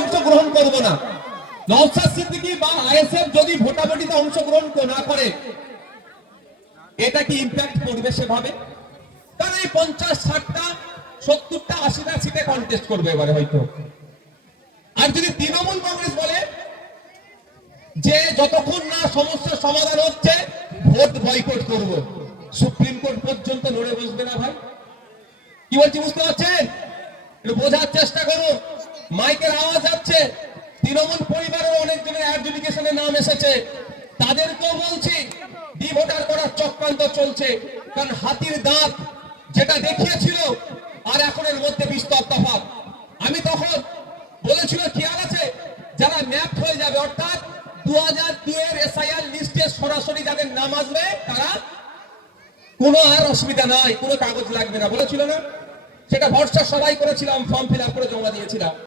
অংশগ্রহণ করব না। নওশাদ সিদ্দিকী বা আইএসএফ যদি ভোটাভুটিতে অংশগ্রহণ না করে এটা কি ইম্প্যাক্ট পড়বে সেভাবে? কারণ এই 50, 60টা, 70টা, 80টা সিটে কন্টেস্ট করবে এবারে হয়তো। আর যদি তৃণমূল কংগ্রেস বলে যে যতক্ষণ না সমস্যার সমাধান হচ্ছে ভোট বয়কট করব, সুপ্রিম কোর্ট পর্যন্ত লড়ে বসবে না ভাই? কি বলছি বুঝতে পারছেন? একটু বোঝার চেষ্টা করুন। মাইকের আওয়াজ যাচ্ছে, তৃণমূল পরিবারের অনেকজনের অ্যাডজুডিকেশনের নাম এসেছে, তাদেরকেও বলছি ডি ভোটার করার চক্রান্ত চলছে। কারণ হাতির দাঁত যেটা দেখিয়েছিল আর এখনের মধ্যে বিস্তর তফাৎ। আমি তখন বলেছিল খেয়াল আছে, যারা ম্যাপ হয়ে যাবে অর্থাৎ 2002 এর এসআইআর লিস্টে সরাসরি যাদের নাম আসবে তারা কোনো আর অসুবিধা নাই, কোনো কাগজ লাগবে না, বলেছিল না? সেটা ভরসা সবাই করেছিলাম, ফর্ম ফিল আপ করে জমা দিয়েছিলাম।